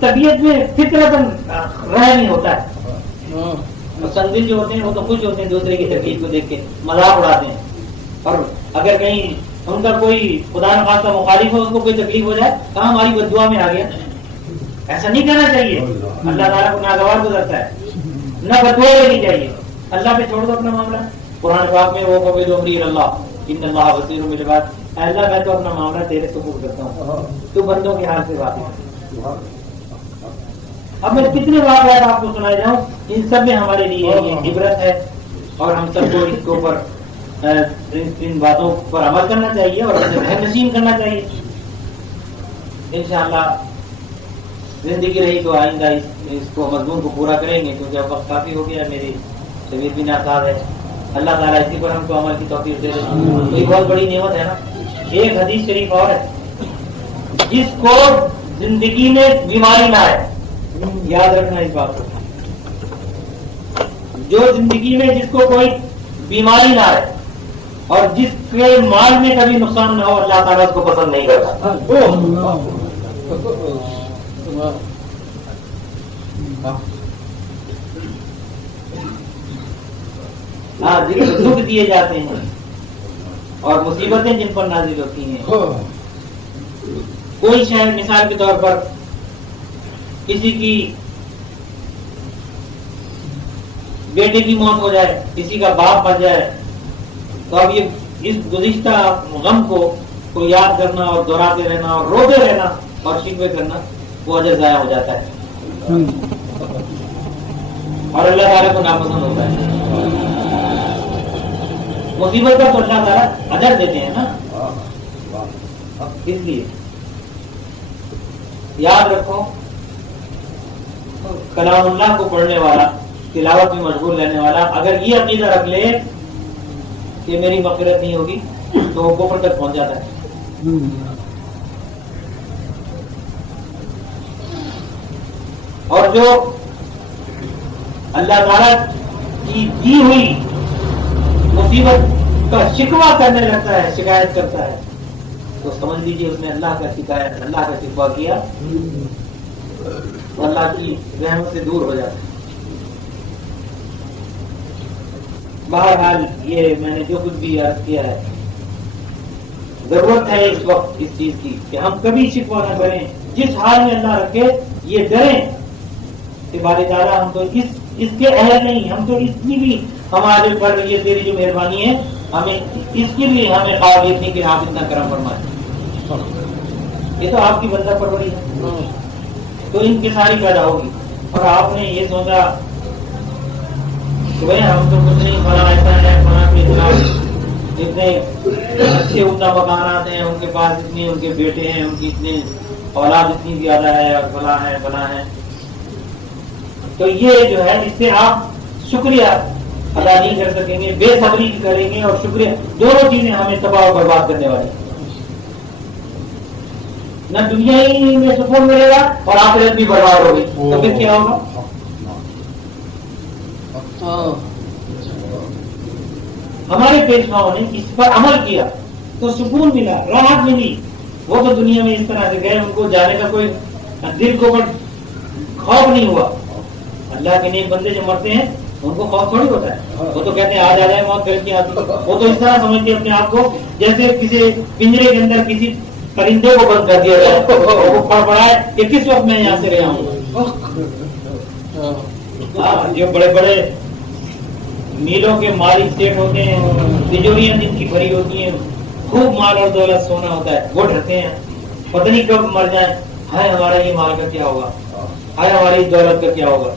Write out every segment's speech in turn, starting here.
طبیعت میں فطرتاً رہ نہیں ہوتا ہے. مسندل جو ہوتے ہیں وہ تو خوش ہوتے ہیں دوسرے کی تکلیف کو دیکھ کے مذاق اڑاتے ہیں, اور اگر کہیں ان کا کوئی خدا نخواستہ مخالف ہو, اس کو کوئی تکلیف ہو جائے, کہاں ہماری بددعا میں آ گیا. ایسا نہیں کرنا چاہیے. اللہ تعالیٰ کو ناگوار گزرتا ہے, نہ بددعا دینی چاہیے. اللہ پہ چھوڑ دو اپنا معاملہ. قرآن پاک میں وہ قبیل امری اللہ ان اللہ بصیر بالعباد, اے اللہ میں تو اپنا معاملہ تیرے سپرد کرتا ہوں, تو بندوں کے حال سے واقف ہے. اب میں کتنے واقعات آپ کو سنائے جاؤں, ان سب میں ہمارے لیے یہ عبرت ہے, اور ہم سب کو اس کے اوپر ان باتوں پر عمل کرنا چاہیے اور ذہن نشین کرنا چاہیے. انشاءاللہ زندگی رہی تو آئندہ اس کو مضمون کو پورا کریں گے, کیونکہ اب وقت کافی ہو گیا, میری طبیعت بھی ناساز ہے. اللہ تعالیٰ اسی پر ہم کو عمل کی توفیق دے دے. تو یہ بہت بڑی نعمت ہے نا. ایک حدیث شریف اور ہے, جس کو زندگی میں بیماری نہ آئے, یاد رکھنا اس بات کو, جو زندگی میں جس کو کوئی بیماری نہ آئے اور جس کے مال میں کبھی نقصان نہ ہو, اللہ تعالیٰ اس کو پسند نہیں کرتا. ہاں, دکھ دیے جاتے ہیں اور مصیبتیں جن پر نازل ہوتی ہیں. کوئی شہر مثال کے طور پر کسی کی بیٹے کی موت ہو جائے, کسی کا باپ مر جائے, تو اب یہ اس گزشتہ غم کو یاد کرنا اور دہراتے رہنا اور روتے رہنا اور شکوے کرنا، وہ اجر ضائع ہو جاتا ہے اور اللہ تعالیٰ کو ناپسند ہوتا ہے۔ مصیبت کا تو اللہ تعالیٰ اجر دیتے ہیں نا، اس لیے یاد رکھو، کلام اللہ کو پڑھنے والا، تلاوت میں مشغول رہنے والا اگر یہ عقیدہ رکھ لے کہ میری مغفرت نہیں ہوگی تو وہ کفر تک پہنچ جاتا ہے۔ اور جو اللہ تعالیٰ کی دی ہوئی مصیبت کا شکوہ کرنے لگتا ہے، شکایت کرتا ہے، تو سمجھ لیجیے اس نے اللہ کا شکایت، اللہ کا شکوہ کیا، اللہ کی رحمت سے دور ہو جاتا ہے۔ بہرحال یہ میں نے جو کچھ بھی عرض کیا ہے، ضرورت ہے اس وقت اس چیز کی کہ ہم کبھی شکوہ نہ کریں، جس حال میں اللہ رکھے یہ ڈریں کہ باری تعالیٰ ہم تو اس کے اہل نہیں، ہم تو اس کی بھی ہمارے پر یہ تیری جو مہربانی ہے، ہمیں اس کی بھی ہمیں قابلیت نہیں کہ آپ اتنا کرم فرمائیں، یہ تو آپ کی بندہ پروری ہے، تو ان کی ساری پیدا ہوگی۔ اور آپ نے یہ سوچا کہ بھائی ہم تو کچھ نہیں، فلاں ایسا ہے، فلاں کے اتنے اچھے عمدہ مکانات ہیں، ان کے پاس اتنے ان کے بیٹے ہیں، ان کی اتنے اولاد اتنی زیادہ ہے، اور فلاں ہے فلاں ہے، تو یہ جو ہے اس سے آپ شکریہ ادا نہیں کر سکیں گے، بے صبری کریں گے، اور شکریہ، دونوں چیزیں ہمیں تباہ و برباد کرنے والی، نہ دنیا ہی میں سکون ملے گا اور آخرت بھی برباد ہوگی، تو پھر کیا ہوگا؟ ہمارے پیشواؤں نے اس پر عمل کیا تو سکون ملا، راحت ملی، وہ تو دنیا میں اس طرح سے گئے، ان کو جانے کا کوئی دل کو خوف نہیں ہوا۔ اللہ کے نیک بندے جو مرتے ہیں ان کو خوف تھوڑی ہوتا ہے، وہ تو کہتے ہیں آج آ جائے موت پھر کی آتی، وہ تو اس طرح سمجھتے ہیں اپنے آپ کو جیسے کسی پنجرے کے اندر کسی پرندے کو بند کر دیا جائے، وہ پڑ پڑا ہے کہ کس وقت میں یہاں سے رہا ہوں۔ جو بڑے بڑے میلوں کے مالک سیٹ ہوتے ہیں، تجوریاں جن کی بھری ہوتی ہیں، خوب مال اور دولت سونا ہوتا ہے، وہ ڈرتے ہیں پتہ نہیں کب مر جائیں، ہائے ہمارا یہ مال کا کیا ہوگا، ہائے ہماری دولت کا کیا ہوگا۔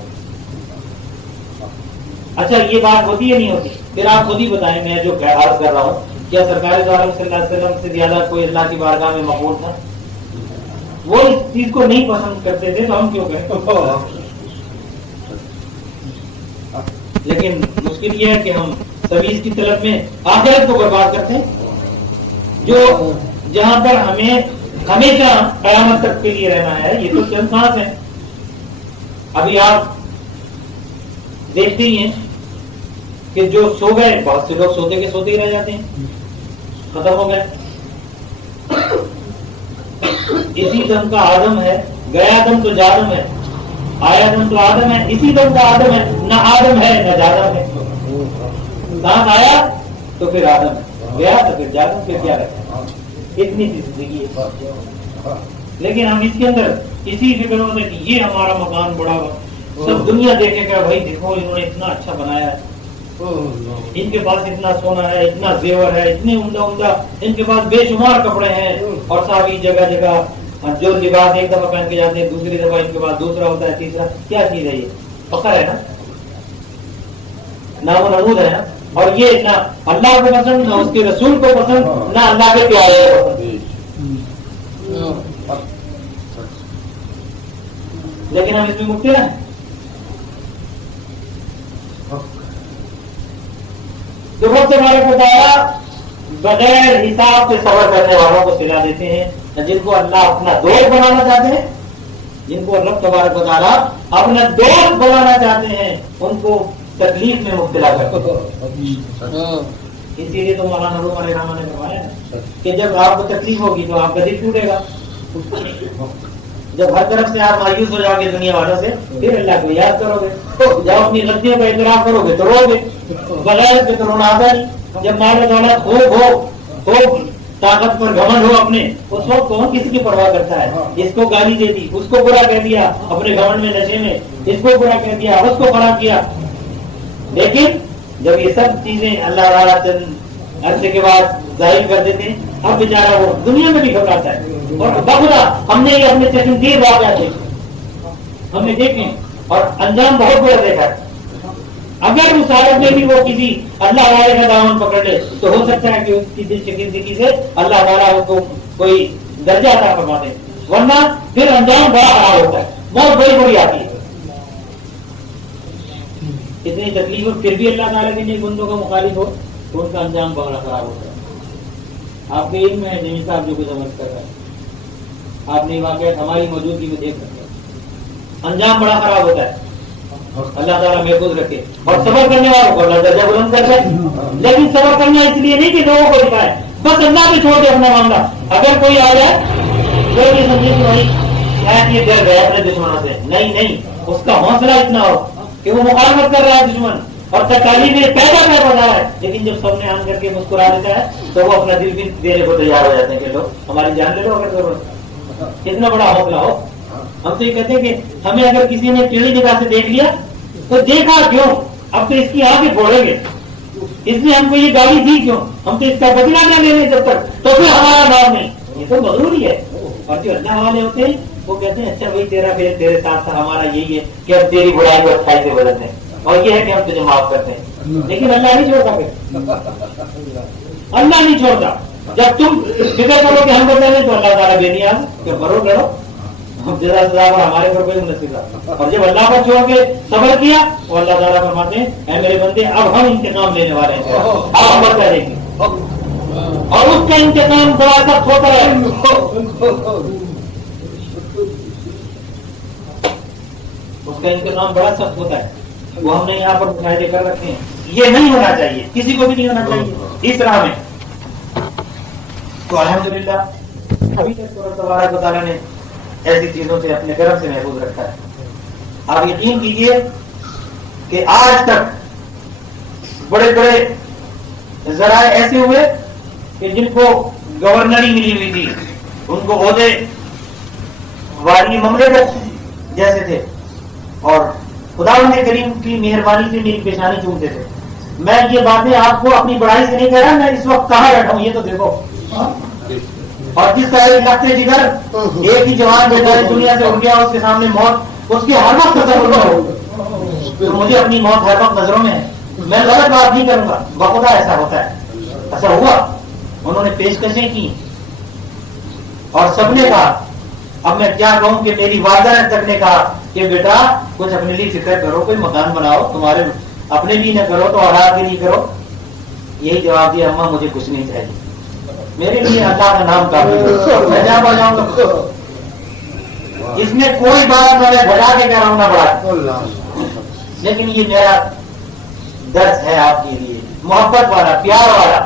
اچھا یہ بات ہوتی ہے نہیں ہوتی؟ پھر آپ خود ہی بتائیں، میں جو عرض کر رہا ہوں، کیا سرکار دو عالم صلی اللہ علیہ وسلم سے زیادہ کوئی اللہ کی بارگاہ میں مقبول تھا؟ وہ اس چیز کو نہیں پسند کرتے تھے تو ہم کیوں کریں؟ لیکن مشکل یہ ہے کہ ہم سبھی اس کی طلب میں آخرت کو برباد کرتے ہیں، جو جہاں پر ہمیں ہمیشہ قیامت تک کے لیے رہنا ہے۔ یہ تو چند سانس ہے۔ ابھی آپ دیکھتے ہی ہیں کہ جو سو گئے، بہت سے لوگ سوتے کے سوتے ہی رہ جاتے ہیں، ختم ہو گئے۔ اسی دم کا آدم ہے، گیا دم تو جادم ہے، آیا دم تو آدم ہے، اسی دم کا آدم ہے، نہ آدم ہے نہ جادم ہے۔ سانس آیا تو پھر آدم ہے، گیا تو پھر جادم، پھر کیا رہتا ہے؟ اتنی سی زندگی ہے۔ لیکن ہم اس کے اندر اسی فکر ہوتے ہیں کہ یہ ہمارا مکان بڑا ہوا، سب دنیا دیکھے گا، بھائی دیکھو انہوں نے اتنا اچھا بنایا ہے، ان کے پاس اتنا سونا ہے، اتنا زیور ہے، اتنے عمدہ عمدہ، ان کے پاس بے شمار کپڑے ہیں، اور صحابی جگہ جگہ جو لباس ایک دفعہ پہن کے جاتے ہیں، دوسری دفعہ ان کے پاس دوسرا ہوتا ہے، تیسرا، کیا چیز ہے یہ؟ فخر ہے نا، نام و نمود ہے نا۔ اور یہ نہ اللہ کو پسند، نہ اس کے رسول کو پسند، نہ اللہ کے پیارے کو پسند۔ لیکن ہم اس میں مبتلا ہیں۔ تو رب تبارک و تعالی بغیر حساب سے صبر کرنے والوں کو صلا دیتے ہیں، جن کو اللہ اپنا دوست بنانا چاہتے ہیں، جن کو رب تبارک و تعالی اپنا دوست بنانا چاہتے ہیں، ان کو تکلیف میں مبتلا کرتے ہیں۔ اسی لیے تو مولانا روم علیہ الرحمہ نے فرمایا کہ جب آپ کو تکلیف ہوگی تو آپ کا دل ٹوٹے گا، جب ہر طرف سے آپ مایوس ہو جاؤ گے دنیا والوں سے، پھر اللہ کو یاد کرو گے، جب اپنی غلطیوں کا اعتراف کرو گے تو رو گے، بغیر کے تو رونا آتا نہیں۔ جب مال و دولت خوب طاقت پر گھمنڈ ہو اپنے، اس وقت کون کسی کی پرواہ کرتا ہے؟ اس کو گالی دے دی، اس کو برا کہہ دیا اپنے گھمنڈ میں، نشے میں، اس کو برا کہہ دیا، اس کو خراب کیا۔ لیکن جب یہ سب چیزیں اللہ تعالیٰ چند عرصے کے بعد ظاہر کر دیتے ہیں. اب بیچارہ وہ دنیا میں بھی گھبراتا ہے. اور بخدا ہم نے یہ اپنے چشمدید واقعات دیکھے, ہم نے دیکھے اور انجام بہت بڑا دیکھا ہے. اگر اس حالت میں بھی وہ کسی اللہ والے کا دامن پکڑ لے تو ہو سکتا ہے کہ اس کی دل شکستگی سے اللہ تعالیٰ اس کو کوئی درجہ عطا فرما دے, ورنہ پھر انجام بڑا خراب ہوتا ہے, بہت بڑی بڑی آتی ہے. اتنی تکلیف اور پھر بھی اللہ تعالیٰ کے نیک بندوں کا مخالف ہو تو ان کا انجام بڑا خراب ہوتا ہے. آپ کے علم میں جمیل صاحب جو کچھ عمل کر رہا ہے, آپ نے واقعات ہماری موجودگی میں دیکھ سکتے ہیں, انجام بڑا خراب ہوتا ہے. اللہ تعالیٰ محفوظ رکھے. اور صبر کرنے والوں کو اللہ درجہ بلند کر دے, لیکن صبر کرنا اس لیے نہیں کہ لوگوں کو دکھائے, بس اللہ پہ چھوڑ دے اپنا معاملہ. اگر کوئی آ جائے تو یہ سمجھے کہ بھائی شاید یہ ڈر گیا اپنے دشمنوں سے, نہیں, اس کا حوصلہ اتنا ہو کہ وہ مقابلت کر رہا ہے دشمن اور تکالیف میں پیدا کر رہا ہے, لیکن جب سامنے آن کر کے مسکرا دیتا ہے تو وہ اپنا دل بھی دینے کو تیار ہو جاتے ہیں کہ لو ہماری جان لے لو. اگر ضرورت اتنا بڑا حوصلہ ہو. ہم تو یہ کہتے ہیں کہ ہمیں اگر کسی نے ٹیڑھی جگہ سے دیکھ لیا تو دیکھا کیوں, اب تو اس کی آنکھیں پھوڑیں گے, اس نے ہم کو یہ گاڑی دی کیوں, ہم تو اس کا بدلہ نہ لے لیں جب تک, تو پھر ہمارا نام نہیں. یہ تو ضروری ہے. اور جو اللہ والے ہوتے ہیں وہ کہتے ہیں اچھا بھائی تیرا پھر تیرے ساتھ ہمارا یہی ہے کہ ہم تیری برائی کو اچھائی سے بدلتے ہیں, اور یہ ہے کہ ہم تجھے معاف کرتے ہیں. لیکن اللہ نہیں چھوڑتا, پھر اللہ نہیں چھوڑتا. جب تم فکر کرو کہ ہم بدلیں تو اللہ تعالیٰ بے نیاز کہ کرو جزا سزا پر ہمارے پر کوئی منحصر تھا. اور جب اللہ پر چھوڑ کے صبر کیا تو اللہ تعالیٰ فرماتے ہیں اے میرے بندے اب ہم انتقام لینے والے ہیں, اب ہم بدلا دیں گے. اور اس کا انتقام بڑا سخت ہوتا ہے. اس کا انتقام بڑا سخت ہوتا ہے. وہ ہم نے یہاں پر مشاہدے کر رکھے ہیں. یہ نہیں ہونا چاہیے, کسی کو بھی نہیں ہونا چاہیے اس راہ میں. تو الحمدللہ ابھی تک اللہ تبارک و تعالیٰ نے ایسی چیزوں سے اپنے کرم سے محفوظ رکھا ہے. آپ یقین کیجئے کہ آج تک بڑے بڑے ذرائع ایسے ہوئے کہ جن کو گورنری ملی ہوئی تھی, ان کو عہدے والی مملکت جیسے تھے, اور خداوند کریم کی مہربانی سے میری پیشانی چومتے تھے. میں یہ باتیں آپ کو اپنی بڑائی سے نہیں کہہ رہا, میں اس وقت کہاں بیٹھا ہوں یہ تو دیکھو. اور جس طرح لگتے جگر ایک ہی جوان بیچارے دنیا سے اٹھ گیا, اس کے سامنے موت اس کے ہر وقت نظر ہو, تو مجھے اپنی موت ہر وقت نظروں میں ہے. میں غلط بات نہیں کروں گا, بخدا ایسا ہوتا ہے. ایسا ہوا, انہوں نے پیشکشیں کی اور سب نے کہا. اب میں کیا کہوں کہ میری والدہ تک نے کہا کہ بیٹا کچھ اپنے لیے فکر کرو, کوئی مکان بناؤ, تمہارے اپنے لیے نہ کرو تو اولاد کے لیے کرو. یہی جواب دیا اماں مجھے کچھ نہیں چاہیے, میرے لیے اللہ کا نام کافی ہے, میں جا بجاؤں گا. اس میں کوئی بات میں بجا کے کہہ رہا ہوں نہ بڑا, لیکن یہ میرا درس ہے آپ کے لیے, محبت والا, پیار والا,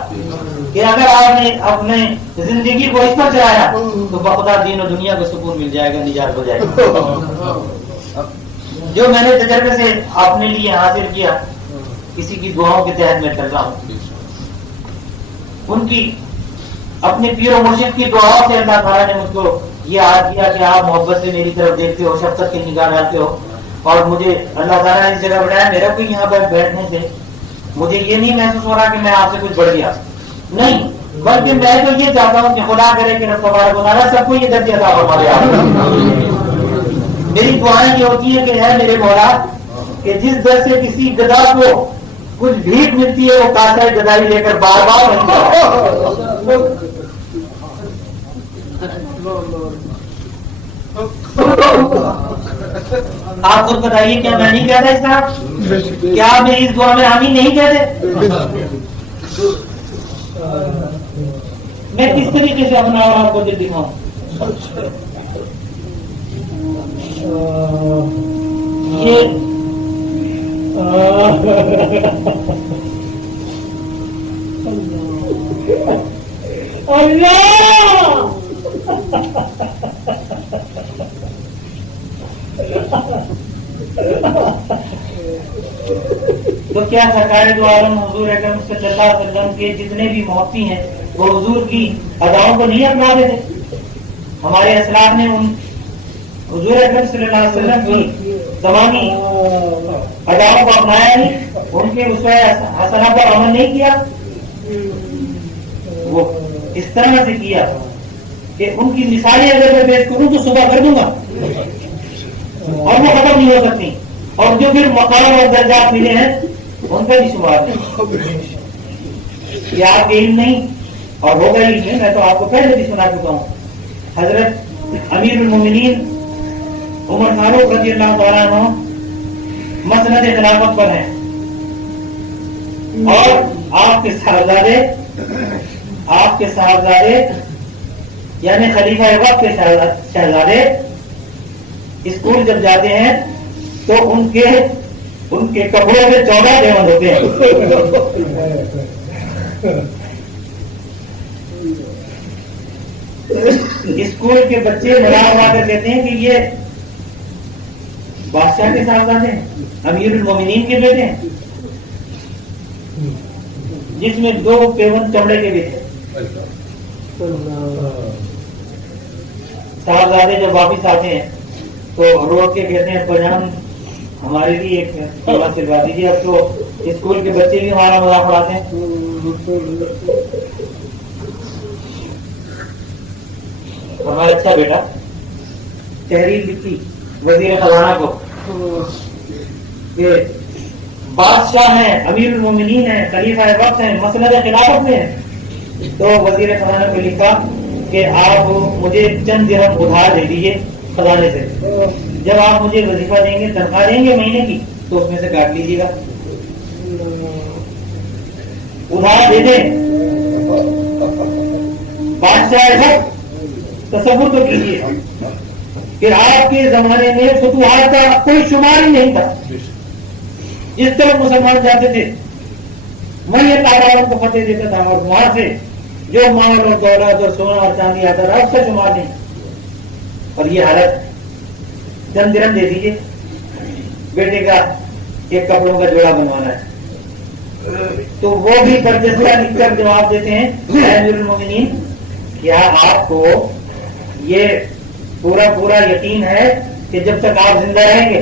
کہ اگر آپ نے اپنے زندگی کو اس پر چلایا تو بخدا دین و دنیا کو سکون مل جائے گا, نجات ہو جائے گا. جو میں نے تجربے سے اپنے لیے حاصل کیا, کسی کی دعاؤں کے تحت میں چل رہا ہوں, ان کی اپنے پیر و مرشد کی دعاؤں سے اللہ تعالیٰ نے مجھ کو یہ عاد کیا کہ آپ محبت سے میری طرف دیکھتے ہو, شفقت کی نگاہ ڈالتے ہو. اور مجھے اللہ تعالیٰ نے اس جگہ بٹھایا, میرا کوئی یہاں پر بیٹھنے سے مجھے یہ نہیں محسوس ہو رہا کہ میں آپ سے کچھ بڑھ گیا, نہیں, بلکہ میں تو یہ چاہتا ہوں کہ خدا کرے کہ رب تبارک و تعالیٰ سب کو یہ درجہ عطا فرمائے. میری دعائیں یہ ہوتی ہے کہ اے میرے مولا, کہ جس در سے کسی گدا کو کچھ بھیک ملتی ہے وہ کاسا گدائی لے کر بار بار آپ خود بتائیے, کیا میں نہیں کہتا اس طرح؟ کیا آپ میری اس دعا میں آمین نہیں کہتے؟ میں کس طریقے سے اپنا اور آپ کو دل دکھاؤں؟ یہ تو کیا سرکار دو عالم حضور اکرم صلی اللہ علیہ وسلم کے جتنے بھی محبتی ہیں وہ حضور کی اداؤں کو نہیں اپنا دیتے؟ ہمارے اسلاف نے ان حضور اکرم صلی اللہ علیہ وسلم کی زمانی اداؤں کو اپنایا نہیں, ان کے اسوہ حسنہ پر عمل نہیں کیا. وہ اس طرح سے کیا کہ ان کی مثالیں اگر میں پیش کروں تو صبح کر دوں گا اور وہ ختم نہیں ہو سکتی، اور جو پھر مقام اور درجات ملے ہیں ان کا بھی شمار نہیں، یہ آپ کے علم نہیں اور ہوگا ہی نہیں. میں تو آپ کو پہلے بھی سنا چکا ہوں. حضرت امیر المومنین عمر فاروق رضی اللہ تعالیٰ عنہ مسند خلافت پر ہیں، اور آپ کے صاحبزادے یعنی خلیفہ وقت کے شہزادے اسکول جب جاتے ہیں تو ان کے کپڑوں میں 14 دیوبند ہوتے ہیں. اسکول کے بچے ملا کر کہتے ہیں کہ یہ بادشاہ کے صاحبزادے ہیں، امیر المومنین کے بیٹے ہیں، جس میں 2 پیوند چمڑے کے بھی تھے. صاحبزادے جب واپس آتے ہیں تو روک کے کہتے ہیں پجان ہمارے لیے ایک سلوا سلوا دیجیے. اب تو اسکول کے بچے بھی ہمارا مذاق اڑاتے ہیں. ہمارا اچھا بیٹا تحریر لکھی وزیر خزانہ کو کہ بادشاہ ہیں، امیر المومنین ہیں، خلیفہ وقت ہیں، مسند خلافت میں ہیں. تو وزیر خزانہ کو لکھا کہ آپ مجھے چند درہم ادھار دے دیجیے خزانے سے، جب آپ مجھے وظیفہ دیں گے، تنخواہ دیں گے مہینے کی، تو اس میں سے کاٹ لیجیے گا. ادھار دے دیں. بادشاہ تصور تو کیجیے کہ آپ کے زمانے میں فتوحات کا کوئی شمار ہی نہیں تھا. جس طرح مسلمان جاتے تھے وہیں تاجروں کو فتح دیتا تھا، اور وہاں سے جو مال اور دولت اور سونا اور چاندی آتا تھا اس کا شمار نہیں. اور یہ حالت، چند درہم دے دیجیے، بیٹے کا ایک کپڑوں کا جوڑا بنوانا ہے. تو وہ بھی برجستہ لکھ کر جواب دیتے ہیں امیر المومنین کیا آپ کو یہ پورا یقین ہے کہ جب تک آپ زندہ رہیں گے؟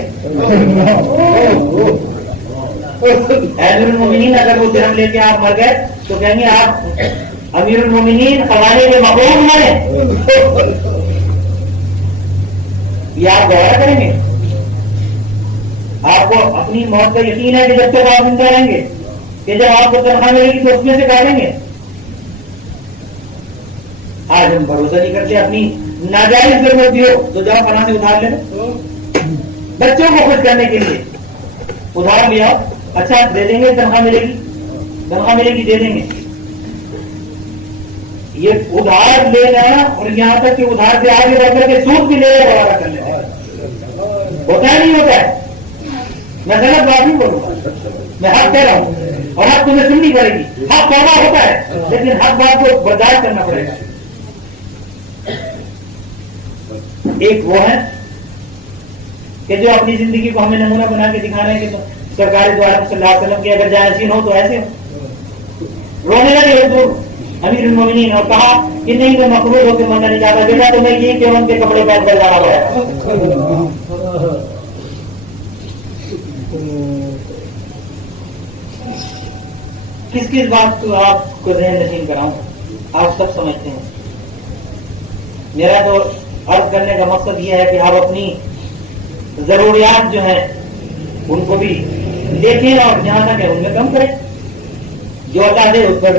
امیر المومنین اگر وہ درہم لے کے آپ مر گئے تو کہیں گے آپ امیر المومنین خزانے کے مقبول ہیں. یہ آپ گوارا کریں گے؟ آپ کو اپنی موت کا یقین ہے کہ جب تک آپ زندہ رہیں گے کہ جب آپ کو تنخواہ ملے گی تو اس میں سے کاٹیں گے؟ آج ہم بھروسہ نہیں کرتے. اپنی ناجائز ضرورت بھی ہو تو جاؤ فلاں سے ادھار لے لو. بچوں کو خوش کرنے کے لیے ادھار لے آؤ، اچھا دے دیں گے، تنخواہ ملے گی دے دیں گے. یہ ادھار لینا اور یہاں تک کہ ادھار سے آگے بڑھ کر کے سود بھی لے گوارا کر لینا ہوتا ہے نہیں ہوتا ہے. میں غلط بات نہیں بولوں گا، میں حق کہہ رہا ہوں اور حق تمہیں سننی پڑے گی. حق پیدا ہوتا ہے لیکن حق بات کو برداشت کرنا پڑے گا. ایک وہ ہے کہ جو اپنی زندگی کو ہمیں نمونہ بنا کے دکھا رہے ہیں کہ سرکار دو عالم صلی اللہ علیہ وسلم کے اگر جانشین ہو تو ایسے رونے لگے امیر المومنین اور کہا کہ نہیں میں مقبول ہو کے مرنا نہیں چاہتا بیٹا تو میں یہ کہ ان کے کپڑے پہن کر جانا پڑا. کس بات کو آپ کو ذہن نشین کراؤں، آپ سب سمجھتے ہیں. میرا تو عرض کرنے کا مقصد یہ ہے کہ آپ اپنی ضروریات جو ہیں ان کو بھی دیکھیں اور جہاں تک ہے ان میں کم کریں. جو اللہ دے اس پر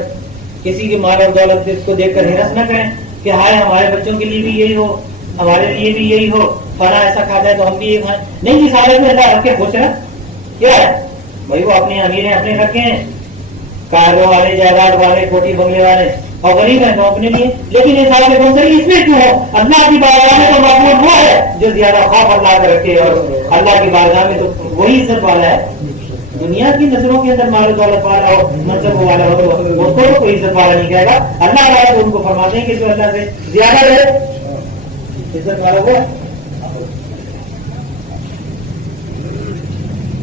کسی کی مال اور دولت کو دیکھ کر ہرس نہ کریں کہ ہائے ہمارے بچوں کے لیے بھی یہی ہو، ہمارے لیے بھی یہی ہو، کھانا ایسا کھاتا ہے تو ہم بھی یہ کھائیں. نہیں جی، سارے میں اللہ رکھ کے خوش ہے. کیا ہے بھائی، وہ اپنے امیر ہیں، اپنے رکھے ہیں، کاروں والے، جائیداد والے، کوٹھی بنگلے والے، اور غریب ہیں تو اپنے لیے. لیکن یہ سارے کون سے اس میں کیوں ہو؟ اللہ کی بارگاہ میں تو مقبول وہ ہے جو زیادہ خوف اللہ کا رکھے، اور اللہ کی بارگاہ میں تو وہی عزت والا ہے. دنیا کی نظروں کے اندر مال و دولت والا ہو، منصب والا ہو تو اس کو کوئی عزت والا نہیں کہے گا. اللہ تعالیٰ تو ان کو فرماتے ہیں کہ جو اللہ سے زیادہ رہے عزت والا ہو.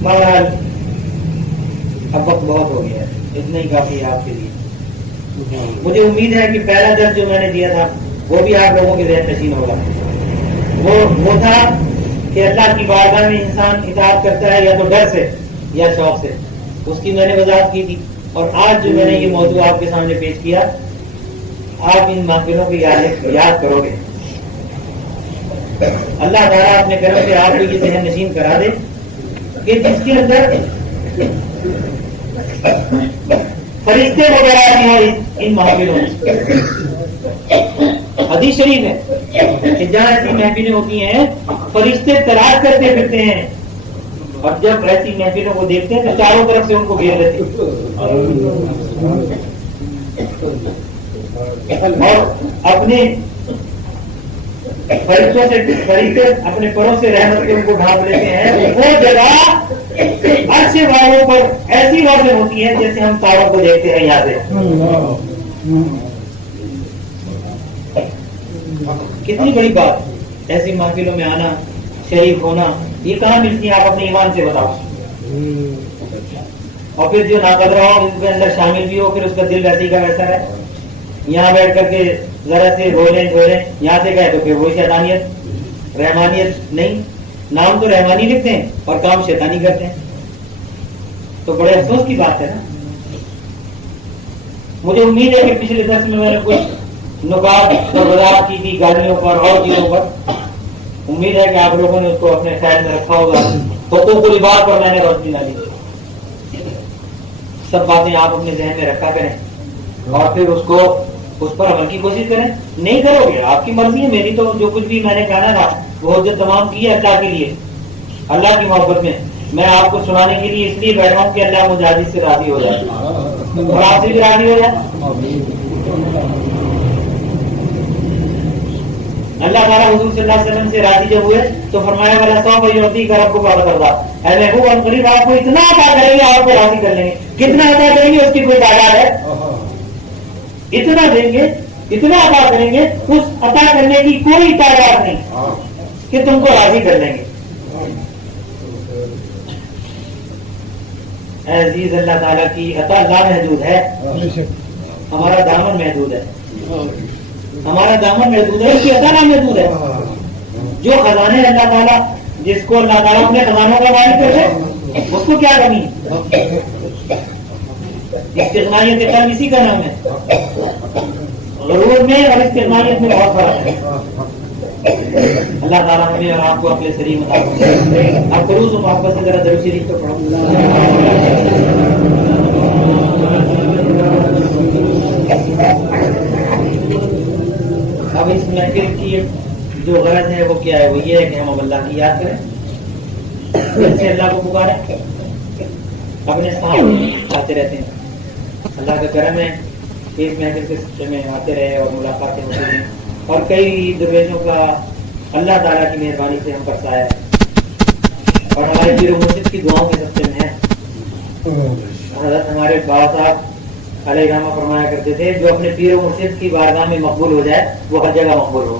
بہرحال اب وقت بہت ہو گیا ہے، اتنا ہی کافی ہے آپ کے لیے. مجھے امید ہے کہ پہلا درس جو میں نے دیا تھا وہ بھی آپ لوگوں کے ذہن نشین ہوگا. وہ تھا کہ اللہ کی بارگاہ میں انسان اطاعت کرتا ہے یا تو ڈر سے یا شوق سے. اس کی میں نے وضاحت کی تھی. اور آج جو میں نے یہ موضوع آپ کے سامنے پیش کیا آپ ان محفلوں کو یاد کرو گے، اللہ تعالیٰ اپنے کرم سے آپ کو یہ ذہن نشین کرا دے کہ جس کے اندر فرشتے وغیرہ بھی ہوں ان محفلوں میں. حدیث شریف ہے کہ جہاں ایسی محفلیں ہوتی ہیں فرشتے تلاش کرتے پھرتے ہیں، اور جب ایسی محفلوں کو دیکھتے ہیں تو چاروں طرف سے ان کو گھیر لیتے اور اپنے فرشتے اپنے پروں سے رحمت کے ان کو ڈھانپ لیتے ہیں. وہ جگہ عرش والوں پر ایسی روشن ہوتی ہے جیسے ہم تاروں کو دیکھتے ہیں یہاں سے. کتنی بڑی بات ایسی محفلوں میں آنا، شریک ہونا، یہ کہاں ملتی ہے؟ آپ اپنے ایمان سے بتاؤ. اور پھر جو ناقدرہ ہو اس کے اندر شامل بھی ہو، پھر اس کا دل ویسے کا ویسا ہے. یہاں بیٹھ کر کے ذرا سے رو لیں، یہاں سے گئے تو پھر وہی شیطانیت، رحمانیت نہیں. نام تو رحمانی لکھتے ہیں اور کام شیطانی کرتے ہیں. تو بڑے افسوس کی بات ہے نا. مجھے امید ہے کہ پچھلے درس میں نے کچھ نکات اور وضاحت کی تھی گاڑیوں پر اور چیزوں پر. امید ہے کہ آپ لوگوں نے اس کو اپنے خیال میں رکھا ہوگا. حقوق العباد پر میں نے روشنی ڈالی. سب باتیں آپ اپنے ذہن میں رکھا کریں اور پھر اس پر عمل کی کوشش کریں. نہیں کرو گے آپ کی مرضی ہے. میری تو جو کچھ بھی میں نے کہنا تھا وہ جو تمام کی ہے اللہ کے لیے، اللہ کی محبت میں. میں آپ کو سنانے کے لیے اس لیے بیٹھا ہوں کہ اللہ مجھ حدیث سے راضی ہو جائے اور آپ سے بھی راضی ہو جائے. اللہ تعالیٰ حضور صلی اللہ علیہ وسلم سے راضی جب ہوئے تو فرمایا والا 100 بجوتی کا رب کو بات کرتا اے محبوب ہم قریب آپ کو اتنا عطا کریں گے، آپ کو راضی کر لیں گے. کتنا عطا کریں گے اس کی کوئی تعداد ہے؟ اتنا دیں گے، اتنا عطا کریں گے، اس عطا کرنے کی کوئی تعداد نہیں کہ تم کو راضی کر لیں گے. اے عزیز، اللہ تعالیٰ کی عطا لامحدود ہے، ہمارا دامن محدود ہے. ہمارا دامن محدود ہے، اس کی عطا نامحدود ہے. جو خزانے اللہ تعالیٰ، جس کو اللہ تعالیٰ اپنے خزانوں کا مالک کر دے اس کو کیا کمی؟ استغنائیت قلب اسی کا نام ہے. غرور میں اور استغنائیت میں بہت فرق ہے. اللہ تعالیٰ ہمیں اور آپ کو اپنے شریف مطابق. آپ خلوص و محبت سے ذرا درود شریف کو پڑھو. اب اس محفل کی جو غرض ہے وہ کیا ہے؟ وہ یہ ہے کہ ہم اللہ کی یاد کریں، دل سے اللہ کو پکاریں. اپنے ساتھ آتے رہتے ہیں. اللہ کا کرم ہے کہ اس محفل کے سلسلے میں آتے رہے اور ملاقاتیں ہوتی ہیں اور کئی درویشوں کا اللہ تعالیٰ کی مہربانی سے ہم پر سایہ ہے اور ہمارے پیر و مرشد کی دعاؤں کے سلسلے میں ہے. حضرت ہمارے بابا صاحب علیہ رحمہ فرمایا کرتے تھے جو اپنے پیر و مرشد کی بارگاہ میں مقبول ہو جائے وہ ہر جگہ مقبول ہو.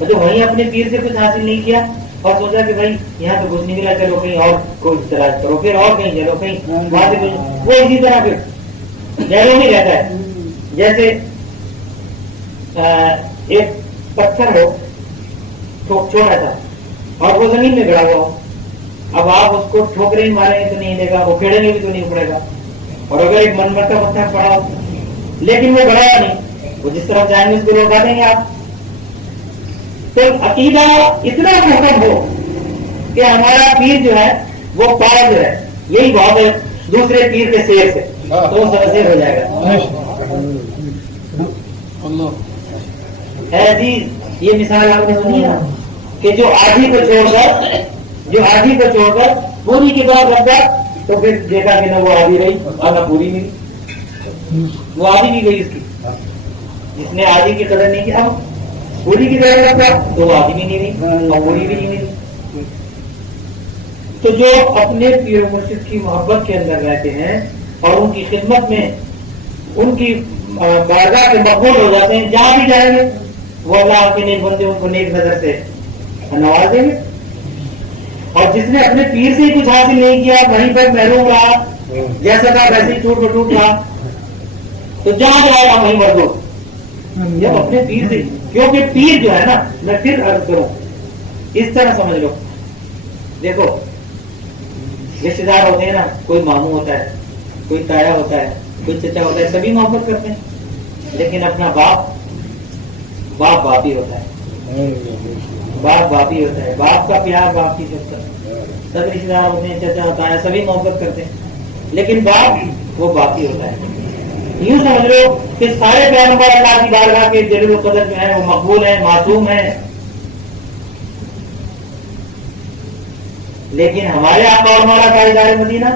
جو وہیں اپنے پیر سے کچھ حاصل نہیں کیا اور سوچا کہ بھائی یہاں تو کچھ نہیں ملا، چلو کہیں اور کوئی تلاش کرو، پھر اور کہیں چلو، کہیں وہاں سے کچھ، وہ اسی طرح پھر جہلوں میں رہتا ہے. جیسے ایک پتھر ہو چھوٹا تھا اور وہ زمین میں گڑا ہوا ہو. اب آپ اس کو ٹھوکریں ماریں گے تو نہیں دے گا، وہ پھیڑیں گے بھی تو نہیں اکڑے گا. اور اگر ایک منمر کا پتھر پڑا ہو لیکن وہ گڑایا نہیں، وہ جس طرح چاہیں گے اس کو لوٹا دیں گے آپ. تو عقیدہ اتنا محکم ہو کہ ہمارا پیر جو ہے وہ پایا جو ہے یہی بہت ہے دوسرے پیر کے سیر سے، تو وہ سر ہو جائے گا. اے عزیز، یہ مثال آپ نے سنی نا کہ جو آدھی کو چھوڑ کر پوری کی بات رکھتا تو پھر دیکھا کہ نہ وہ آدھی رہی اور نہ پوری ملی. وہ آدھی بھی گئی اس کی. جس نے آدھی کی قدر نہیں کی اب پوری کی قدر رکھتا تو وہ آدھی بھی نہیں رہی اور پوری بھی نہیں ملی. تو جو اپنے پیر و مرشد کی محبت کے اندر رہتے ہیں اور ان کی خدمت میں ان کی بارگاہ کے مقبول ہو جاتے ہیں، جہاں بھی جائیں گے وہ اللہ کے نیک بندے ان کو نیک نظر سے نواز دیں گے. اور جس نے اپنے پیر سے ہی کچھ حاصل نہیں کیا وہیں پر محروم رہا، جیسا تھا ویسے ہی ٹوٹ بٹوٹ رہا، تو جہاں جائے گا وہیں مردود. جب اپنے پیر سے، کیونکہ پیر جو ہے نا، میں پھر عرض کروں اس طرح سمجھ لو. دیکھو رشتے دار ہوتے ہیں نا، کوئی ماموں ہوتا ہے، کوئی تایا ہوتا ہے، کوئی چچا ہوتا ہے، سبھی محبت کرتے ہیں. لیکن اپنا باپ باپ باپ ہی ہوتا ہے، باپ باپ ہی ہوتا ہے، باپ کا پیار، باپ کی شفقت، سب رشتے دار ہوتے ہیں، چچا ہوتا ہے، سبھی محبت کرتے ہیں، لیکن باپ وہ باپ ہی ہوتا ہے۔ یوں سمجھ لو کہ سارے پیغمبر اللہ کی بارگاہ کے جلیل القدر جو ہیں وہ مقبول ہیں، معصوم ہیں، لیکن ہمارے آقا اور مولا تاجدار مدینہ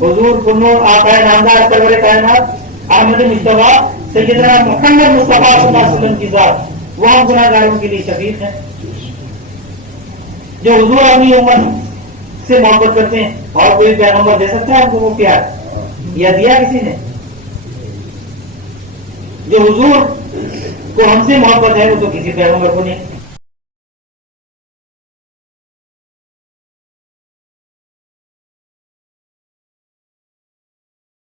حضور پرنور آقا نامدار سرور کائنات احمد مصطفیٰ سیدنا محمد مصطفیٰ صلی اللہ علیہ وسلم کی ذات، وہ ہم گناہ گاروں کے لیے شفیق ہیں۔ جو حضور اپنی امت سے محبت کرتے ہیں، اور کوئی پیغمبر دے سکتا ہے ہم کو وہ پیار؟ یا دیا کسی نے؟ جو حضور کو ہم سے محبت ہے وہ تو کسی پیغمبر کو نہیں۔